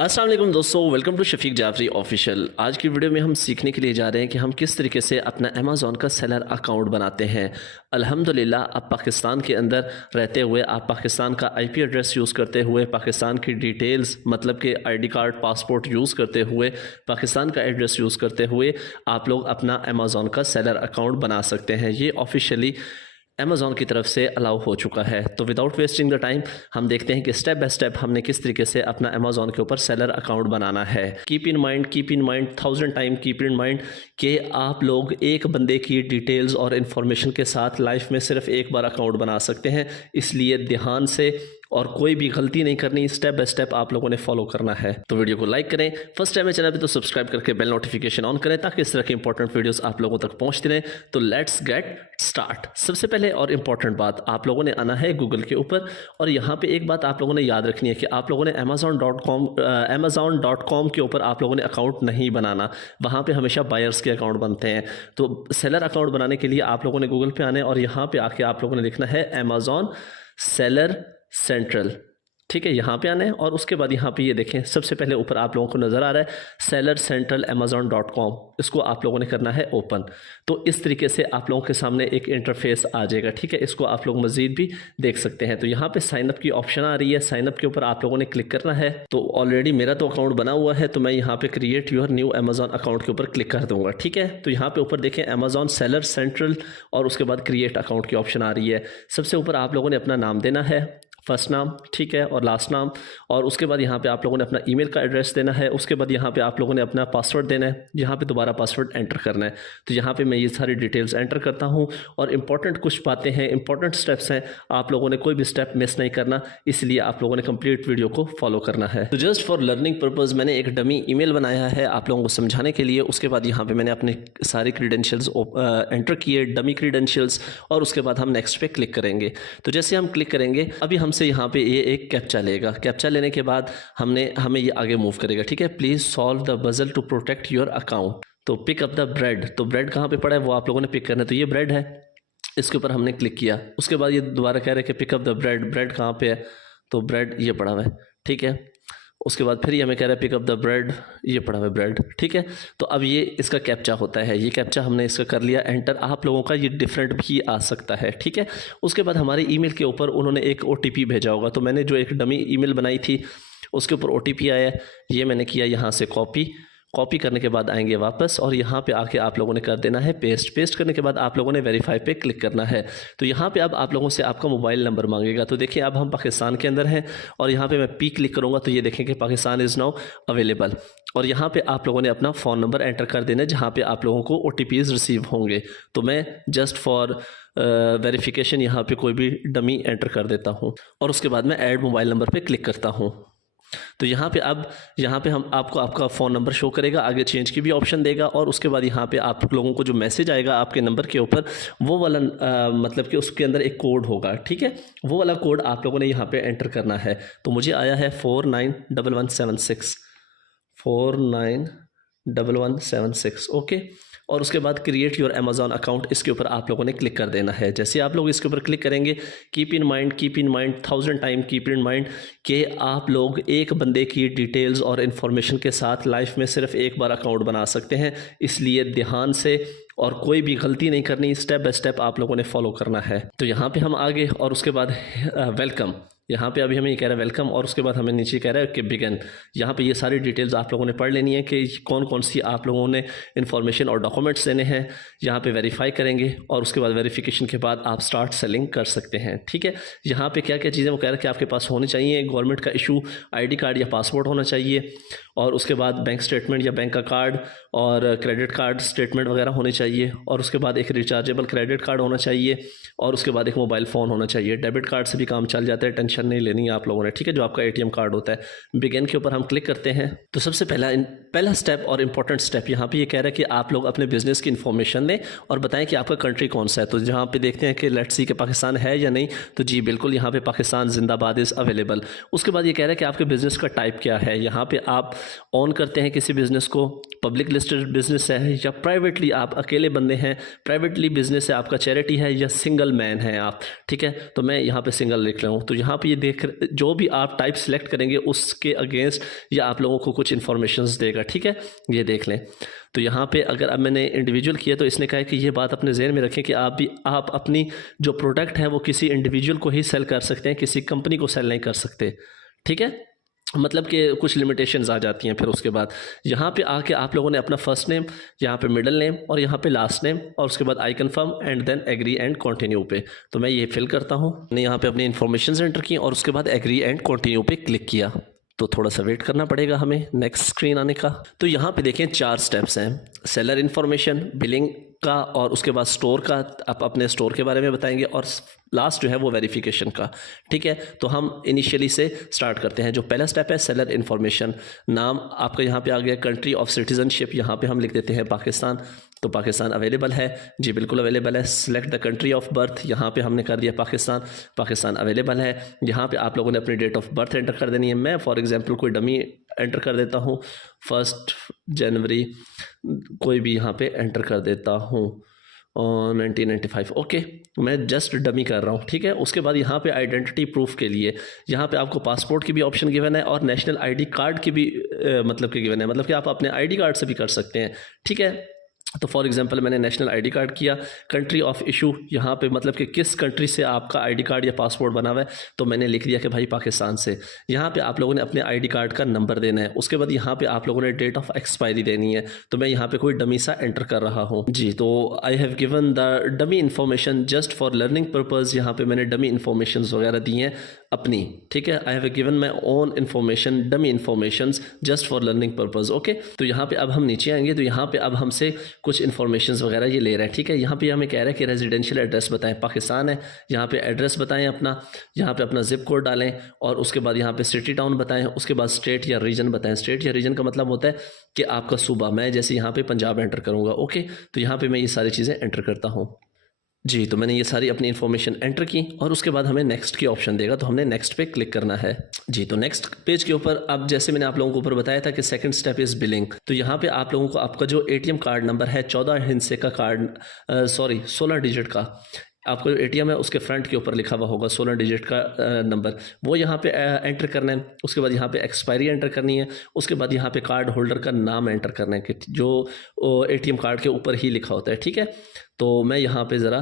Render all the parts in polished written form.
अस्सलाम वालेकुम दोस्तों, welcome to Shafiq Jafri official. आज की वीडियो में हम सीखने के लिए जा रहे हैं कि हम किस तरीके से अपना अमेज़ॉन का सेलर अकाउंट बनाते हैं। अल्हम्दुलिल्लाह आप पाकिस्तान के अंदर रहते हुए, आप पाकिस्तान का आईपी एड्रेस यूज़ करते हुए, पाकिस्तान की डिटेल्स मतलब कि आईडी कार्ड, पासपोर्ट यूज़ करते हुए, पाकिस्तान का एड्रेस यूज़ करते हुए आप लोग अपना अमेज़ॉन का सेलर अकाउंट बना सकते हैं। ये ऑफिशियली अमेज़ॉन की तरफ से अलाउ हो चुका है। तो विदाउट वेस्टिंग द टाइम हम देखते हैं कि स्टेप बाय स्टेप हमने किस तरीके से अपना अमेज़ॉन के ऊपर सेलर अकाउंट बनाना है। Keep in mind 1000 time keep in mind कि आप लोग एक बंदे की डिटेल्स और इन्फॉर्मेशन के साथ लाइफ में सिर्फ एक बार अकाउंट बना सकते हैं, इसलिए ध्यान से और कोई भी गलती नहीं करनी, स्टेप बाय स्टेप आप लोगों ने फॉलो करना है। तो वीडियो को लाइक करें, फर्स्ट टाइम है चैनल पे तो सब्सक्राइब करके बेल नोटिफिकेशन ऑन करें ताकि इस तरह की इंपॉर्टेंट वीडियोस आप लोगों तक पहुंचती रहें। तो लेट्स गेट स्टार्ट। सबसे पहले और इंपॉर्टेंट बात, आप लोगों ने आना है गूगल के ऊपर और यहाँ पे एक बात आप लोगों ने याद रखनी है कि आप लोगों ने amazon.com के ऊपर आप लोगों ने अकाउंट नहीं बनाना। वहाँ पे हमेशा बायर्स के अकाउंट बनते हैं। तो सेलर अकाउंट बनाने के लिए आप लोगों ने गूगल पे आना है और यहाँ पे आके आप लोगों ने लिखना है अमेज़ॉन सेलर सेंट्रल। ठीक है, यहाँ पे आना है और उसके बाद यहाँ पे ये देखें, सबसे पहले ऊपर आप लोगों को नज़र आ रहा है सेलर सेंट्रल amazon.com। इसको आप लोगों ने करना है ओपन। तो इस तरीके से आप लोगों के सामने एक इंटरफेस आ जाएगा। ठीक है, इसको आप लोग मज़ीद भी देख सकते हैं। तो यहाँ पे साइनअप की ऑप्शन आ रही है, साइनअप के ऊपर आप लोगों ने क्लिक करना है। तो ऑलरेडी मेरा तो अकाउंट बना हुआ है, तो मैं यहाँ पे create your new Amazon account के ऊपर क्लिक कर दूंगा। ठीक है, तो यहाँ पे ऊपर देखें अमेज़ॉन सेलर सेंट्रल और उसके बाद क्रिएट अकाउंट की ऑप्शन आ रही है। सबसे ऊपर आप लोगों ने अपना नाम देना है, फर्स्ट नाम, ठीक है, और लास्ट नाम, और उसके बाद यहाँ पे आप लोगों ने अपना ईमेल का एड्रेस देना है। उसके बाद यहाँ पे आप लोगों ने अपना पासवर्ड देना है, यहाँ पे दोबारा पासवर्ड एंटर करना है। तो यहाँ पे मैं ये सारी डिटेल्स एंटर करता हूँ और इंपॉर्टेंट कुछ बातें हैं, इंपॉर्टेंट स्टेप्स हैं, आप लोगों ने कोई भी स्टेप मिस नहीं करना, इसलिए आप लोगों ने कंप्लीट वीडियो को फॉलो करना है। तो जस्ट फॉर लर्निंग पर्पज़ मैंने एक डमी ईमेल बनाया है आप लोगों को समझाने के लिए। उसके बाद यहाँ पे मैंने अपने सारे क्रीडेंशियल्स एंटर किए, डमी क्रीडेंशियल्स, और उसके बाद हम नेक्स्ट पे क्लिक करेंगे। तो जैसे हम क्लिक करेंगे, अभी हमसे यहाँ पे ये एक कैप्चा लेगा। कैप्चा लेने के बाद हमें ये आगे मूव करेगा। ठीक है, please solve the puzzle to protect your account. तो पिक अप द ब्रेड, तो ब्रेड कहाँ पे पड़ा है वो आप लोगों ने पिक करना है। तो ये ब्रेड है, इसके ऊपर हमने क्लिक किया। उसके बाद ये दोबारा कह रहे हैं कि pick up the bread, bread कहाँ पे है, तो ब्रेड ये पड़ा हुआ है। ठीक है, उसके बाद फिर ये हमें कह रहा है पिक अप द ब्रेड, ये पड़ा हुआ है ब्रेड। ठीक है, तो अब ये इसका कैप्चा होता है, ये कैप्चा हमने इसका कर लिया एंटर। आप लोगों का ये डिफरेंट भी आ सकता है। ठीक है, उसके बाद हमारे ईमेल के ऊपर उन्होंने एक OTP भेजा होगा। तो मैंने जो एक डमी ईमेल बनाई थी उसके ऊपर OTP आया है, ये मैंने किया यहाँ से कॉपी करने के बाद आएंगे वापस और यहाँ पे आके आप लोगों ने कर देना है पेस्ट करने के बाद आप लोगों ने वेरीफाई पे क्लिक करना है। तो यहाँ पे अब आप लोगों से आपका मोबाइल नंबर मांगेगा। तो देखिए अब हम पाकिस्तान के अंदर हैं और यहाँ पे मैं P क्लिक करूँगा तो ये देखें कि पाकिस्तान इज़ नाउ अवेलेबल, और यहाँ पे आप लोगों ने अपना फ़ोन नंबर एंटर कर देना है जहाँ पे आप लोगों को OTPs रिसीव होंगे। तो मैं जस्ट फॉर वेरिफिकेशन यहाँ पे कोई भी डमी एंटर कर देता हूँ और उसके बाद मैं ऐड मोबाइल नंबर पे क्लिक करता हूँ। तो यहाँ पे हम आपको आपका फ़ोन नंबर शो करेगा, आगे चेंज की भी ऑप्शन देगा और उसके बाद यहाँ पे आप लोगों को जो मैसेज आएगा आपके नंबर के ऊपर वो वाला मतलब कि उसके अंदर एक कोड होगा। ठीक है, वो वाला कोड आप लोगों ने यहाँ पे एंटर करना है। तो मुझे आया है 491176 491176। ओके, और उसके बाद क्रिएट योर अमेज़ॉन अकाउंट, इसके ऊपर आप लोगों ने क्लिक कर देना है। जैसे आप लोग इसके ऊपर क्लिक करेंगे, keep in mind 1000 time keep in mind कि आप लोग एक बंदे की डिटेल्स और इन्फॉर्मेशन के साथ लाइफ में सिर्फ एक बार अकाउंट बना सकते हैं, इसलिए ध्यान से और कोई भी गलती नहीं करनी, स्टेप बाय स्टेप आप लोगों ने फॉलो करना है। तो यहाँ पे हम आगे और उसके बाद वेलकम, यहाँ पे अभी हमें ये कह रहा है वेलकम और उसके बाद हमें नीचे कह रहा है कि बिगिन। यहाँ पे ये सारी डिटेल्स आप लोगों ने पढ़ लेनी है कि कौन कौन सी आप लोगों ने इन्फॉर्मेशन और डॉक्यूमेंट्स देने हैं। यहाँ पे वेरीफाई करेंगे और उसके बाद वेरिफिकेशन के बाद आप स्टार्ट सेलिंग कर सकते हैं। ठीक है, यहाँ पे क्या क्या चीज़ें वो कह रहा है कि आपके पास होनी चाहिए, गवर्नमेंट का इशू ID कार्ड या पासपोर्ट होना चाहिए, और उसके बाद बैंक स्टेटमेंट या बैंक का कार्ड और क्रेडिट कार्ड स्टेटमेंट वगैरह होने चाहिए, और उसके बाद एक रिचार्जेबल क्रेडिट कार्ड होना चाहिए, और उसके बाद एक मोबाइल फ़ोन होना चाहिए। डेबिट कार्ड से भी काम चल जाता है, टेंशन नहीं लेनी है आप लोगों ने। ठीक है, जो आपका ATM कार्ड होता है। बिगिन के ऊपर हम क्लिक करते हैं। तो सबसे पहला स्टेप और इम्पॉर्टेंट स्टेप यहाँ पे ये कह रहा है कि आप लोग अपने बिजनेस की इन्फॉर्मेशन दें और बताएं कि आपका कंट्री कौन सा है। तो जहाँ पे देखते हैं कि लेट्स सी कि पाकिस्तान है या नहीं, तो जी बिल्कुल यहाँ पे पाकिस्तान जिंदाबाद इज़ अवेलेबल। उसके बाद ये कह रहा है कि आपके बिज़नेस का टाइप क्या है। यहाँ पे आप ऑन करते हैं किसी बिज़नेस को, पब्लिक लिस्टेड बिजनेस है या प्राइवेटली आप अकेले बंदे हैं, प्राइवेटली बिजनेस है आपका, चैरिटी है या सिंगल मैन है आप, ठीक है। तो मैं यहाँ पे सिंगल लिख रहा हूँ। तो यहाँ पे ये देख, जो भी आप टाइप सेलेक्ट करेंगे उसके अगेंस्ट ये आप लोगों को कुछ इन्फॉर्मेशन देगा, ठीक है, ये देख लें। तो यहाँ पे अगर अब मैंने इंडिविजुअल किया तो इसने कहा है कि ये बात अपने ज़हन में रखें कि आप अपनी जो प्रोडक्ट है वो किसी इंडिविजुअल को ही सेल कर सकते हैं, किसी कंपनी को सेल नहीं कर सकते, ठीक है। मतलब कि कुछ लिमिटेशंस आ जाती हैं। फिर उसके बाद यहाँ पे आके आप लोगों ने अपना फर्स्ट नेम, यहाँ पे मिडिल नेम और यहाँ पे लास्ट नेम और उसके बाद I confirm and then agree and continue पे। तो मैं ये फिल करता हूँ। मैंने यहाँ पे अपनी इन्फॉर्मेशन एंटर की और उसके बाद एग्री एंड कंटिन्यू पे क्लिक किया। तो थोड़ा सा वेट करना पड़ेगा हमें नेक्स्ट स्क्रीन आने का। तो यहाँ पे देखें 4 स्टेप्स हैं, सेलर इन्फॉर्मेशन, बिलिंग का और उसके बाद स्टोर का, आप अपने स्टोर के बारे में बताएंगे और लास्ट जो है वो वेरिफिकेशन का, ठीक है। तो हम इनिशियली से स्टार्ट करते हैं। जो पहला स्टेप है सेलर इन्फॉर्मेशन, नाम आपका यहाँ पे आ गया, कंट्री ऑफ सिटीजनशिप यहाँ पे हम लिख देते हैं पाकिस्तान। तो पाकिस्तान अवेलेबल है जी, बिल्कुल अवेलेबल है। Select the country of birth, यहाँ पे हमने कर दिया पाकिस्तान, पाकिस्तान अवेलेबल है। यहाँ पे आप लोगों ने अपनी डेट ऑफ बर्थ एंटर कर देनी है। मैं फॉर एग्जांपल कोई डमी एंटर कर देता हूँ, 1 जनवरी कोई भी यहाँ पे एंटर कर देता हूँ 1995, ओके। मैं जस्ट डमी कर रहा हूँ, ठीक है। उसके बाद यहाँ पे आइडेंटिटी प्रूफ के लिए यहाँ पे आपको पासपोर्ट की भी ऑप्शन गिवन है और नेशनल आईडी कार्ड की भी मतलब कि गिवन है, मतलब कि आप अपने आईडी कार्ड से भी कर सकते हैं, ठीक है। तो फॉर एग्जांपल मैंने नेशनल आईडी कार्ड किया। कंट्री ऑफ इशू यहाँ पे मतलब कि किस कंट्री से आपका आईडी कार्ड या पासपोर्ट बना हुआ है, तो मैंने लिख दिया कि भाई पाकिस्तान से। यहाँ पे आप लोगों ने अपने आईडी कार्ड का नंबर देना है। उसके बाद यहाँ पे आप लोगों ने डेट ऑफ एक्सपायरी देनी है। तो मैं यहाँ पे कोई डमी सा एंटर कर रहा हूँ जी। तो I have given the dummy information just for learning purpose. यहाँ पे मैंने डमी इन्फॉर्मेशन वगैरह दी हैं अपनी, ठीक है। I have given my own information, dummy information just for learning purpose, okay. तो यहाँ पे अब हम नीचे आएंगे तो यहाँ पे अब हमसे कुछ इन्फॉर्मेशन वगैरह ये ले रहा है, ठीक है। यहाँ पे हमें कह रहा है कि रेजिडेंशियल एड्रेस बताएं, पाकिस्तान है, यहाँ पे एड्रेस बताएं अपना, यहाँ पे अपना जिप कोड डालें और उसके बाद यहाँ पे सिटी टाउन बताएं, उसके बाद स्टेट या रीजन बताएं। स्टेट या रीजन का मतलब होता है कि आपका सूबा, मैं जैसे यहाँ पे पंजाब एंटर करूँगा, ओके। तो यहाँ पे मैं ये सारी चीज़ें एंटर करता हूँ जी। तो मैंने ये सारी अपनी इन्फॉर्मेशन एंटर की और उसके बाद हमें नेक्स्ट की ऑप्शन देगा, तो हमने नेक्स्ट पे क्लिक करना है जी। तो नेक्स्ट पेज के ऊपर अब जैसे मैंने आप लोगों को ऊपर बताया था कि सेकंड स्टेप इज़ बिलिंग। तो यहाँ पे आप लोगों को आपका जो एटीएम कार्ड नंबर है 14 हिस्से का कार्ड 16 डिजिट का आपका एटीएम है उसके फ्रंट के ऊपर लिखा हुआ होगा 16 डिजिट का नंबर, वो यहाँ पे एंटर करना है। उसके बाद यहाँ पे एक्सपायरी एंटर करनी है। उसके बाद यहाँ पे कार्ड होल्डर का नाम एंटर करना है कि जो एटीएम कार्ड के ऊपर ही लिखा होता है, ठीक है। तो मैं यहाँ पे ज़रा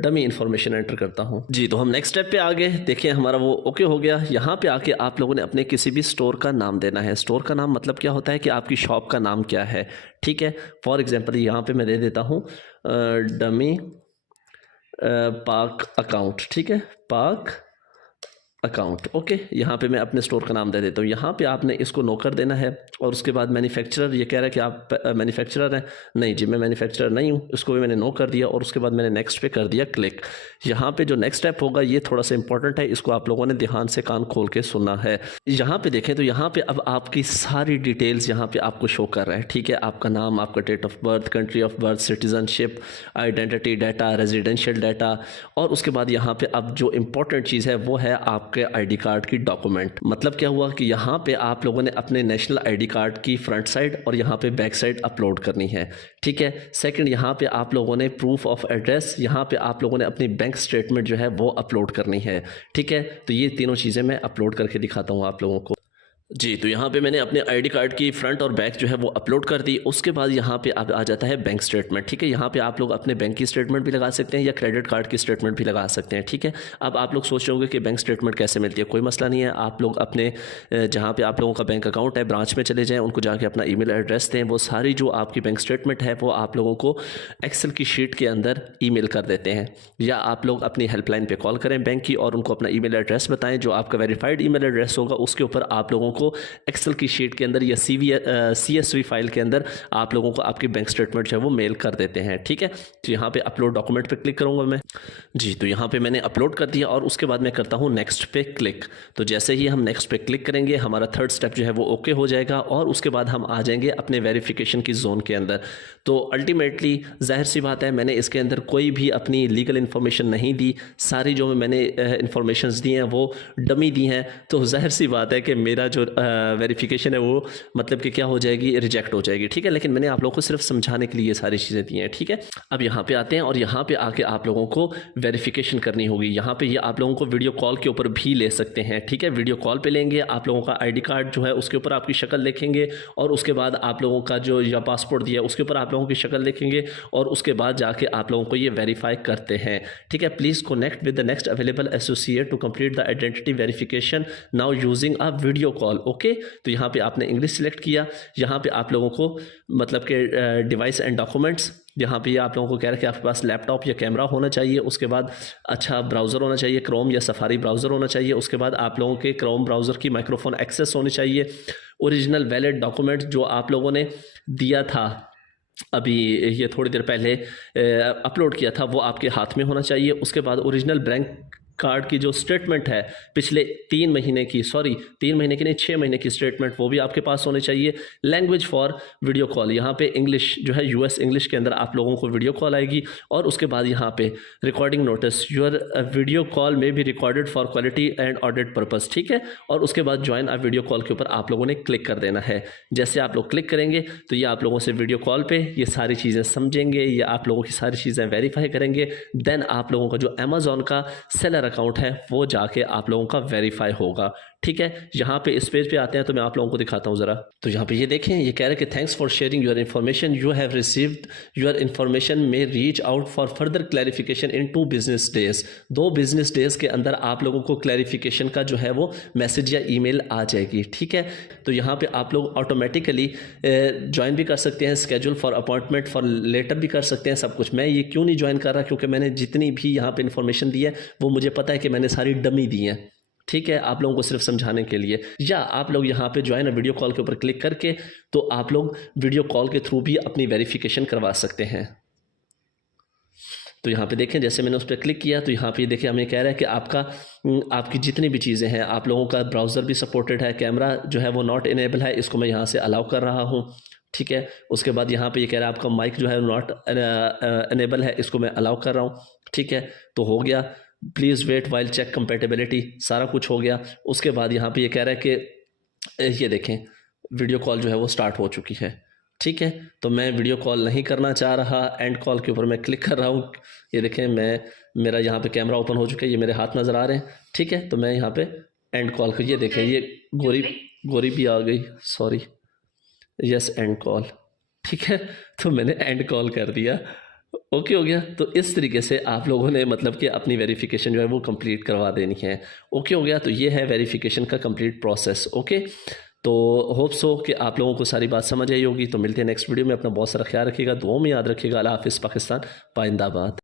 डमी इन्फॉर्मेशन एंटर करता हूँ जी। तो हम नेक्स्ट स्टेप पे आ गए, देखिए हमारा वो ओके हो गया। यहाँ पे आके आप लोगों ने अपने किसी भी स्टोर का नाम देना है। स्टोर का नाम मतलब क्या होता है कि आपकी शॉप का नाम क्या है, ठीक है। फॉर एग्जांपल यहाँ पे मैं दे देता हूँ डमी पाक अकाउंट, ठीक है, पाक अकाउंट, ओके। यहाँ पे मैं अपने स्टोर का नाम दे देता हूँ। यहाँ पे आपने इसको नो कर देना है और उसके बाद मैन्युफैक्चरर, ये कह रहा है कि आप मैन्युफैक्चरर हैं, नहीं जी मैं मैन्युफैक्चरर नहीं हूँ, इसको भी मैंने नो कर दिया और उसके बाद मैंने नेक्स्ट पे कर दिया क्लिक। यहाँ पे जो नेक्स्ट स्टेप होगा ये थोड़ा सा इंपॉर्टेंट है, इसको आप लोगों ने ध्यान से कान खोल के सुनना है। यहाँ पे देखें तो यहाँ पे अब आपकी सारी डिटेल्स यहाँ पे आपको शो कर रहा है, ठीक है। आपका नाम, आपका date of birth, country of birth, citizenship, identity data, residential data और उसके बाद यहाँ पे अब जो इम्पोर्टेंट चीज़ है वो है आपके आईडी कार्ड की डॉक्यूमेंट। मतलब क्या हुआ कि यहाँ पे आप लोगों ने अपने नेशनल आईडी कार्ड की फ्रंट साइड और यहाँ पे बैक साइड अपलोड करनी है, ठीक है। सेकंड, यहाँ पे आप लोगों ने प्रूफ ऑफ एड्रेस, यहाँ पे आप लोगों ने अपनी बैंक स्टेटमेंट जो है वो अपलोड करनी है, ठीक है। तो ये तीनों चीज़ें मैं अपलोड करके दिखाता हूँ आप लोगों को जी। तो यहाँ पे मैंने अपने आईडी कार्ड की फ्रंट और बैक जो है वो अपलोड कर दी। उसके बाद यहाँ पे अब आ जाता है बैंक स्टेटमेंट, ठीक है। यहाँ पे आप लोग अपने बैंक की स्टेटमेंट भी लगा सकते हैं या क्रेडिट कार्ड की स्टेटमेंट भी लगा सकते हैं, ठीक है। अब आप लोग सोच रहे होंगे कि बैंक स्टेटमेंट कैसे मिलती है, कोई मसला नहीं है। आप लोग अपने जहाँ पे आप लोगों का बैंक अकाउंट है ब्रांच में चले जाएँ, उनको जाके अपना ईमेल एड्रेस दें, वो सारी जो आपकी बैंक स्टेटमेंट है वो आप लोगों को एक्सेल की शीट के अंदर ईमेल कर देते हैं। या आप लोग अपनी हेल्पलाइन पे कॉल करें बैंक की और उनको अपना ईमेल एड्रेस बताएं, जो आपका वेरीफाइड ईमेल एड्रेस होगा उसके ऊपर आप लोगों को एक्सेल की शीट के अंदर या CSV फाइल के अंदर आप लोगों को आपकी बैंक स्टेटमेंट जो है वो मेल कर देते हैं, ठीक है। तो यहाँ पे अपलोड डॉक्यूमेंट पे क्लिक करूँगा मैं जी। तो यहाँ पे मैंने अपलोड कर दिया और उसके बाद मैं करता हूँ नेक्स्ट पे क्लिक। तो जैसे ही हम नेक्स्ट पे क्लिक करेंगे हमारा थर्ड स्टेप जो है वो ओके हो जाएगा और उसके बाद हम आ जाएंगे अपने वेरिफिकेशन की जोन के अंदर। तो अल्टीमेटली जाहिर सी बात है मैंने इसके अंदर कोई भी अपनी लीगल इन्फॉर्मेशन नहीं दी, सारी जो मैंने इन्फॉर्मेशन दी हैं वो डमी दी हैं। तो जाहिर सी बात है कि मेरा जो वेरिफिकेशन है वो मतलब कि क्या हो जाएगी, रिजेक्ट हो जाएगी। ठीक है, लेकिन मैंने आप लोगों को सिर्फ समझाने के लिए ये सारी चीज़ें दी हैं। ठीक है, अब यहाँ पे आते हैं और यहाँ पे आके आप लोगों को वेरिफिकेशन करनी होगी। यहाँ पे ये आप लोगों को वीडियो कॉल के ऊपर भी ले सकते हैं। ठीक है, वीडियो कॉल पे लेंगे, आप लोगों का आईडी कार्ड जो है उसके ऊपर आपकी शक्ल देखेंगे और उसके बाद आप लोगों का जो या पासपोर्ट दिया उसके ऊपर आप लोगों की शक्ल देखेंगे और उसके बाद जाके आप लोगों को ये वेरीफाई करते हैं। ठीक है, please connect with the next available associate to complete the identity verification now using a video call. Okay, तो यहाँ पे आपने इंग्लिश सिलेक्ट किया। यहाँ पे आप लोगों को मतलब कि डिवाइस एंड डॉक्यूमेंट्स, यहाँ पे आप लोगों को कह रहा है कि आपके पास लैपटॉप या कैमरा होना चाहिए, उसके बाद अच्छा ब्राउज़र होना चाहिए, क्रोम या सफारी ब्राउज़र होना चाहिए, उसके बाद आप लोगों के क्रोम ब्राउज़र की माइक्रोफोन एक्सेस होनी चाहिए, ओरिजिनल वैलिड डॉक्यूमेंट जो आप लोगों ने दिया था अभी ये थोड़ी देर पहले अपलोड किया था वो आपके हाथ में होना चाहिए। उसके बाद ओरिजिनल बैंक कार्ड की जो स्टेटमेंट है पिछले 3 महीने की, 3 महीने की नहीं 6 महीने की स्टेटमेंट, वो भी आपके पास होनी चाहिए। लैंग्वेज फॉर वीडियो कॉल, यहाँ पे इंग्लिश जो है यूएस इंग्लिश के अंदर आप लोगों को वीडियो कॉल आएगी। और उसके बाद यहाँ पे recording notice, your video call में भी recorded for quality and audit purpose. ठीक है, और उसके बाद ज्वाइन अ वीडियो कॉल के ऊपर आप लोगों ने क्लिक कर देना है। जैसे आप लोग क्लिक करेंगे तो ये आप लोगों से वीडियो कॉल पे ये सारी चीज़ें समझेंगे, ये आप लोगों की सारी चीज़ें वेरीफाई करेंगे। देन आप लोगों का जो अमेज़ॉन का सेलर अकाउंट है वो जाके आप लोगों का वेरीफाई होगा। ठीक है, यहाँ पे इस पेज पे आते हैं तो मैं आप लोगों को दिखाता हूँ ज़रा। तो यहाँ पे ये देखें, ये कह रहे हैं कि thanks for sharing your information, you have received your information में reach out for further clarification in 2 business days. 2 business days के अंदर आप लोगों को क्लैरिफिकेशन का जो है वो मैसेज या ईमेल आ जाएगी। ठीक है, तो यहाँ पे आप लोग ऑटोमेटिकली ज्वाइन भी कर सकते हैं, schedule for appointment for later भी कर सकते हैं, सब कुछ। मैं ये क्यों नहीं ज्वाइन कर रहा, क्योंकि मैंने जितनी भी यहाँ पे इन्फॉर्मेशन दी है वो मुझे पता है कि मैंने सारी डमी दी हैं। ठीक है, आप लोगों को सिर्फ समझाने के लिए। या आप लोग यहाँ पे ज्वाइन वीडियो कॉल के ऊपर क्लिक करके तो आप लोग वीडियो कॉल के थ्रू भी अपनी वेरिफिकेशन करवा सकते हैं। तो यहाँ पे देखें, जैसे मैंने उस पर क्लिक किया तो यहाँ पे देखिए हमें कह रहा है कि आपकी जितनी भी चीज़ें हैं, आप लोगों का ब्राउज़र भी सपोर्टेड है, कैमरा जो है वो नॉट इनेबल है, इसको मैं यहाँ से अलाउ कर रहा हूँ। ठीक है, उसके बाद यहाँ पे ये कह रहा है आपका माइक जो है नॉट इनेबल है, इसको मैं अलाउ कर रहा हूँ। ठीक है, तो हो गया। Please wait while check compatibility, सारा कुछ हो गया। उसके बाद यहाँ पे ये कह रहा है कि ये देखें वीडियो कॉल जो है वो स्टार्ट हो चुकी है। ठीक है, तो मैं वीडियो कॉल नहीं करना चाह रहा, एंड कॉल के ऊपर मैं क्लिक कर रहा हूँ। ये देखें मेरा यहाँ पे कैमरा ओपन हो चुका है, ये मेरे हाथ नज़र आ रहे हैं। ठीक है, तो मैं यहाँ पे एंड कॉल कर, ये देखें ये गोरी भी आ गई, सॉरी, यस एंड कॉल। ठीक है, तो मैंने एंड कॉल कर दिया। ओके हो गया। तो इस तरीके से आप लोगों ने मतलब कि अपनी वेरिफिकेशन जो है वो कंप्लीट करवा देनी है। ओके हो गया, तो ये है वेरिफिकेशन का कंप्लीट प्रोसेस। ओके, तो होप सो कि आप लोगों को सारी बात समझ आई होगी। तो मिलते हैं नेक्स्ट वीडियो में। अपना बहुत सारा ख्याल रखिएगा, दुआओं में याद रखिएगा। अल्लाह हाफिज़। पाकिस्तान पाइंदाबाद।